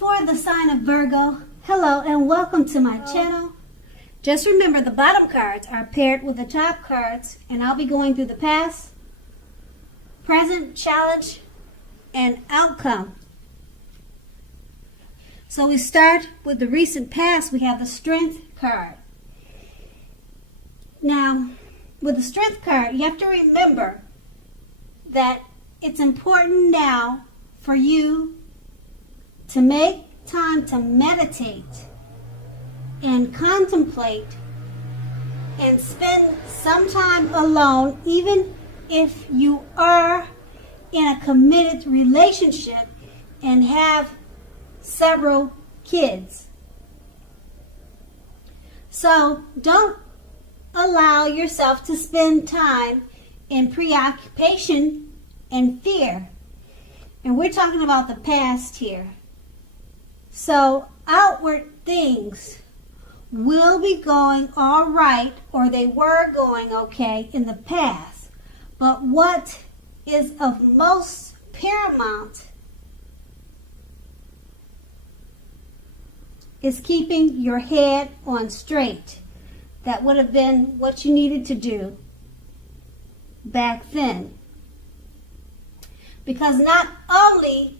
For the sign of Virgo, hello and welcome to my channel. Just remember the bottom cards are paired with the top cards, and I'll be going through the past, present, challenge, and outcome. So we start with the recent past. We have the Strength card. Now, with the Strength card, you have to remember that it's important now for you to make time to meditate and contemplate and spend some time alone, even if you are in a committed relationship and have several kids. So don't allow yourself to spend time in preoccupation and fear. And we're talking about the past here. So outward things will be going all right, or they were going okay in the past. But what is of most paramount is keeping your head on straight. That would have been what you needed to do back then. Because not only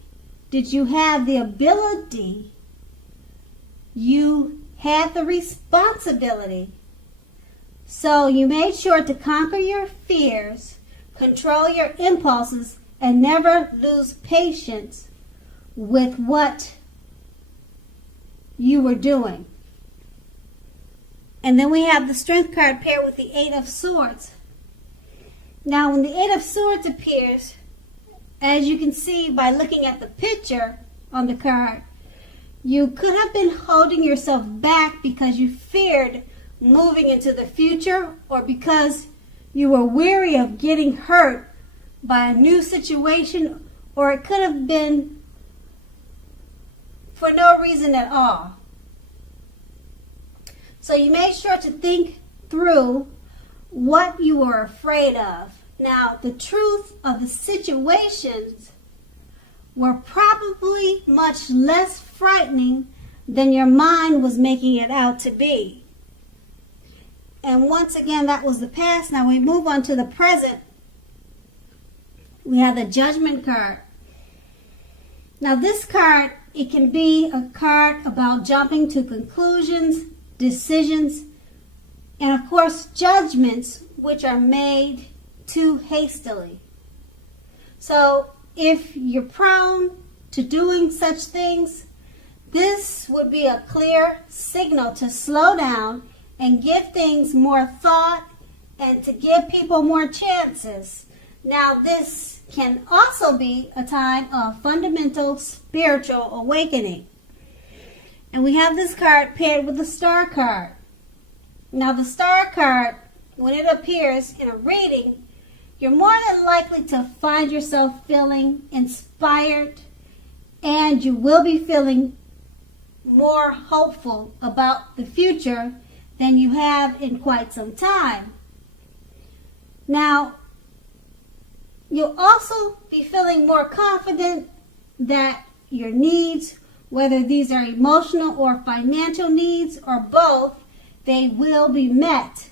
did you have the ability, you had the responsibility. So you made sure to conquer your fears, control your impulses, and never lose patience with what you were doing. And then we have the Strength card paired with the Eight of Swords. Now, when the Eight of Swords appears, as you can see by looking at the picture on the card, you could have been holding yourself back because you feared moving into the future, or because you were weary of getting hurt by a new situation, or it could have been for no reason at all. So you made sure to think through what you were afraid of. Now, the truth of the situations were probably much less frightening than your mind was making it out to be. And once again, that was the past. Now we move on to the present. We have the Judgment card. Now this card, it can be a card about jumping to conclusions, decisions, and of course judgments which are made too hastily. So if you're prone to doing such things, this would be a clear signal to slow down and give things more thought and to give people more chances. Now this can also be a time of fundamental spiritual awakening. And we have this card paired with the Star card. Now the Star card, when it appears in a reading, you're more than likely to find yourself feeling inspired, and you will be feeling more hopeful about the future than you have in quite some time. Now, you'll also be feeling more confident that your needs, whether these are emotional or financial needs or both, they will be met.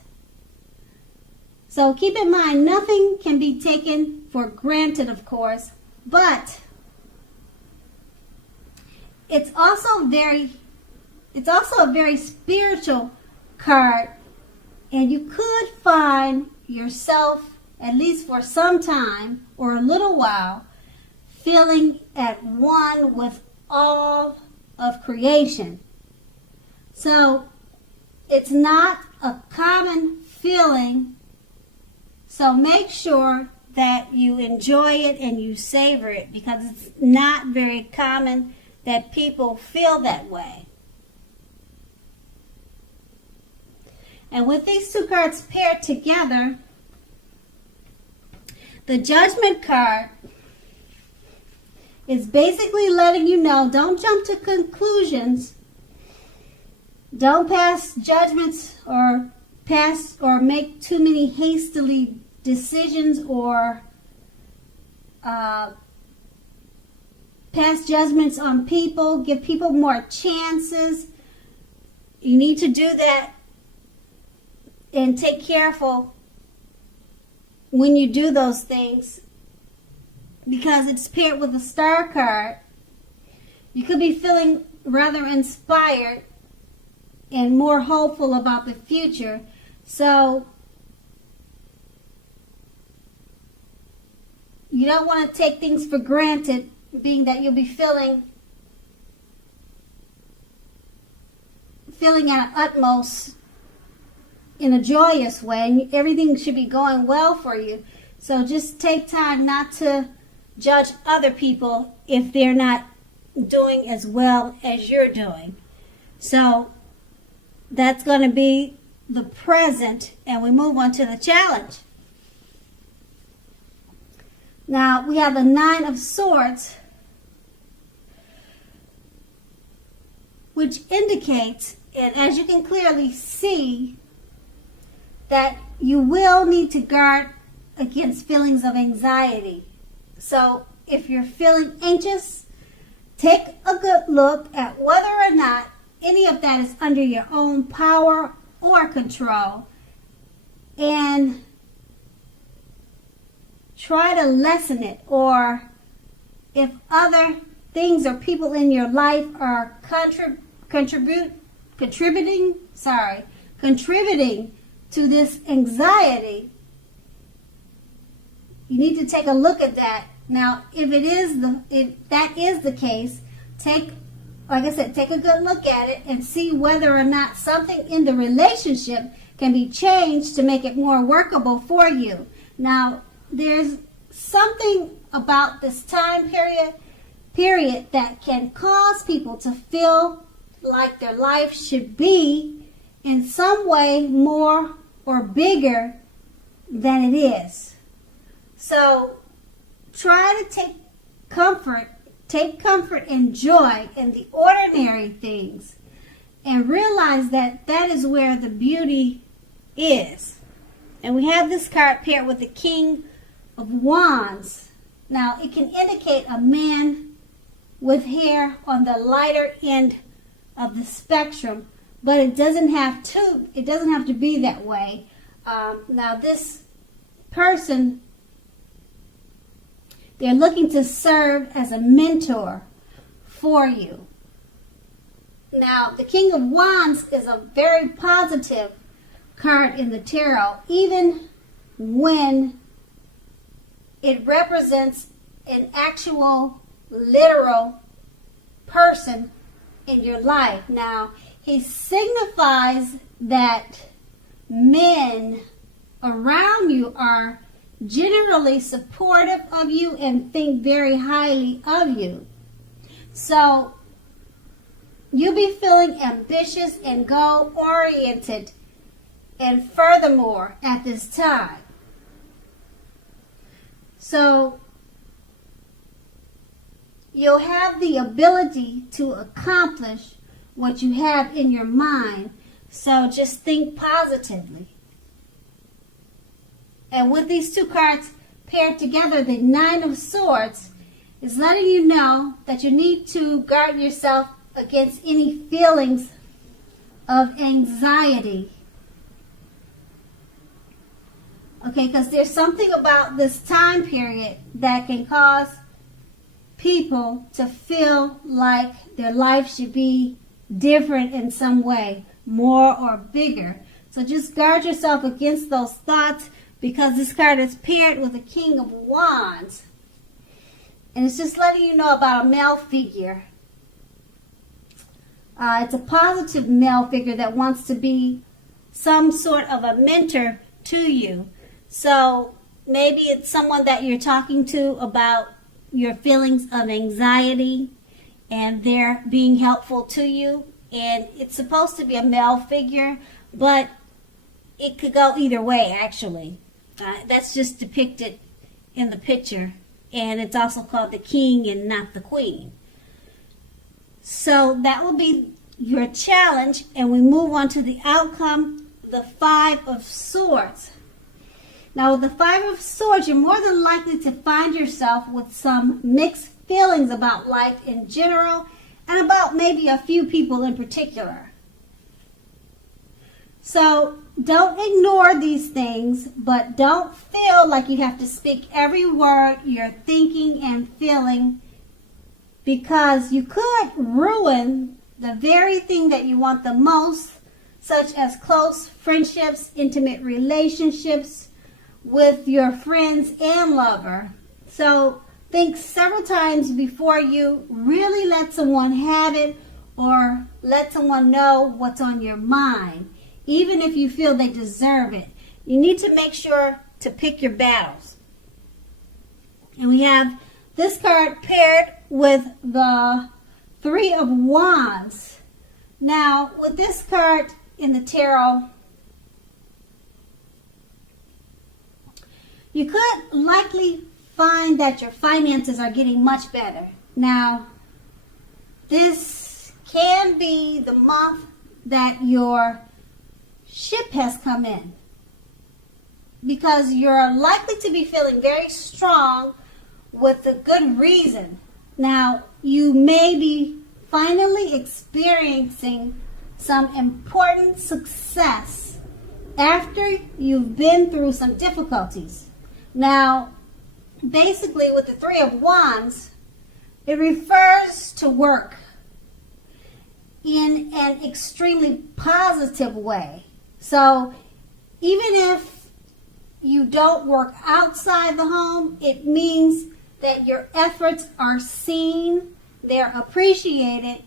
So keep in mind, nothing can be taken for granted, of course, but it's also a very spiritual card, and you could find yourself, at least for some time or a little while, feeling at one with all of creation. So it's not a common feeling. So make sure that you enjoy it and you savor it, because it's not very common that people feel that way. And with these two cards paired together, the Judgment card is basically letting you know, don't jump to conclusions. Don't pass judgments or make too many hastily decisions or pass judgments on people, give people more chances. You need to do that and take careful when you do those things, because it's paired with a star card. You could be feeling rather inspired and more hopeful about the future. So you don't want to take things for granted, being that you'll be feeling at utmost in a joyous way, and everything should be going well for you. So just take time not to judge other people if they're not doing as well as you're doing. So that's going to be the present, and we move on to the challenge. Now we have the Nine of Swords, which indicates, and as you can clearly see, that you will need to guard against feelings of anxiety. So if you're feeling anxious, take a good look at whether or not any of that is under your own power or control, and try to lessen it. Or if other things or people in your life are contributing to this anxiety, you need to take a look at that. Now, if that is the case, take a good look at it and see whether or not something in the relationship can be changed to make it more workable for you. Now, there's something about this time period that can cause people to feel like their life should be in some way more or bigger than it is. So try to take comfort and joy in the ordinary things, and realize that that is where the beauty is. And we have this card paired with the King of Wands. Now, it can indicate a man with hair on the lighter end of the spectrum, but it doesn't have to be that way. Now, this person, they're looking to serve as a mentor for you. Now, the King of Wands is a very positive card in the tarot, even when it represents an actual, literal person in your life. Now, he signifies that men around you are generally supportive of you and think very highly of you. So you'll be feeling ambitious and goal-oriented, and furthermore at this time. So you'll have the ability to accomplish what you have in your mind. So just think positively. And with these two cards paired together, the Nine of Swords is letting you know that you need to guard yourself against any feelings of anxiety. Okay, because there's something about this time period that can cause people to feel like their life should be different in some way, more or bigger. So just guard yourself against those thoughts, because this card is paired with the King of Wands. And it's just letting you know about a male figure. It's a positive male figure that wants to be some sort of a mentor to you. So maybe it's someone that you're talking to about your feelings of anxiety, and they're being helpful to you. And it's supposed to be a male figure, but it could go either way, actually. That's just depicted in the picture. And it's also called the king and not the queen. So that will be your challenge. And we move on to the outcome, the Five of Swords. Now, with the Five of Swords, you're more than likely to find yourself with some mixed feelings about life in general and about maybe a few people in particular. So don't ignore these things, but don't feel like you have to speak every word you're thinking and feeling, because you could ruin the very thing that you want the most, such as close friendships, intimate relationships with your friends and lover. So think several times before you really let someone have it or let someone know what's on your mind, even if you feel they deserve it. You need to make sure to pick your battles. And we have this card paired with the Three of Wands. Now, with this card in the tarot, you could likely find that your finances are getting much better. Now, this can be the month that your ship has come in, because you're likely to be feeling very strong with a good reason. Now, you may be finally experiencing some important success after you've been through some difficulties. Now, basically with the Three of Wands, it refers to work in an extremely positive way. So even if you don't work outside the home, it means that your efforts are seen, they're appreciated,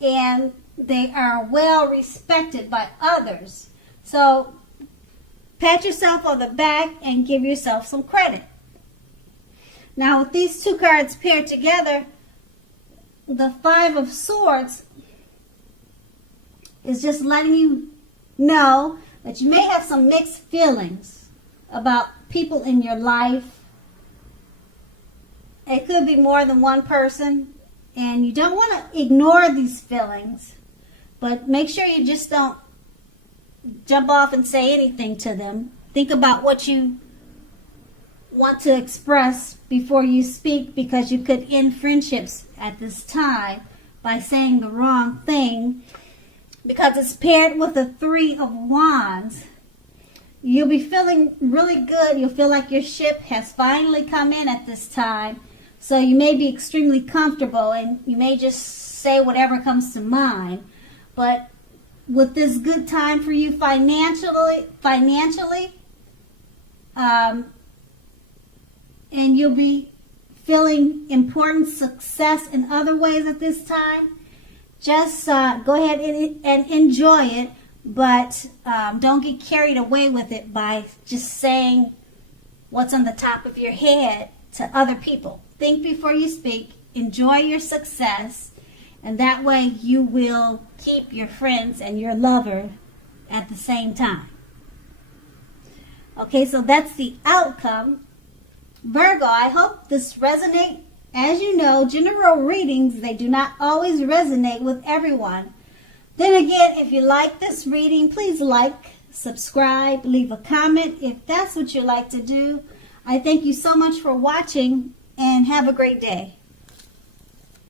and they are well respected by others. So pat yourself on the back and give yourself some credit. Now, with these two cards paired together, the Five of Swords is just letting you know that you may have some mixed feelings about people in your life. It could be more than one person, and you don't want to ignore these feelings, but make sure you just don't jump off and say anything to them. Think about what you want to express before you speak, because you could end friendships at this time by saying the wrong thing. Because it's paired with the Three of Wands, you'll be feeling really good. You'll feel like your ship has finally come in at this time. So you may be extremely comfortable, and you may just say whatever comes to mind. But with this good time for you financially, and you'll be feeling important success in other ways at this time, just go ahead and enjoy it, but don't get carried away with it by just saying what's on the top of your head to other people. Think before you speak, enjoy your success, and that way you will keep your friends and your lover at the same time. Okay, so that's the outcome. Virgo, I hope this resonates. As you know, general readings, they do not always resonate with everyone. Then again, if you like this reading, please like, subscribe, leave a comment if that's what you like to do. I thank you so much for watching, and have a great day.